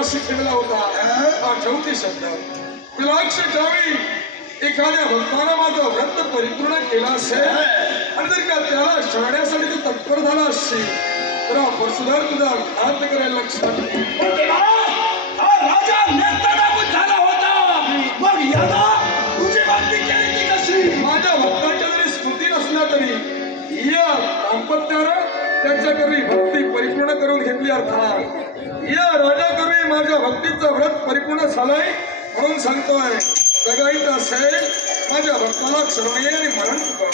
देवाशी ठेवला होता ठेवते शब्द विलाक्ष ज्यावेळी एखाद्या भक्तानं माझं व्रत परिपूर्ण केला असेल आणि जर का त्याला शरण्यासाठी तू तत्पर झाला असशील तर आपण सुद्धा तुझा घात करायला लक्षात राजा नेत्यानाबूत झाला होता मग याला तुझी बातमी केली ती कशी? माझ्या भक्ताच्या जरी स्मृती नसल्या तरी या दाम्पत्यानं त्यांच्याकरवी भक्ती परिपूर्ण करून घेतली अर्थात या राजाकरवी माझ्या भक्तीचं व्रत परिपूर्ण झालंय म्हणून सांगतोय जगायचं असेल माझ्या भक्ताला क्षण आणि मरण चुकव.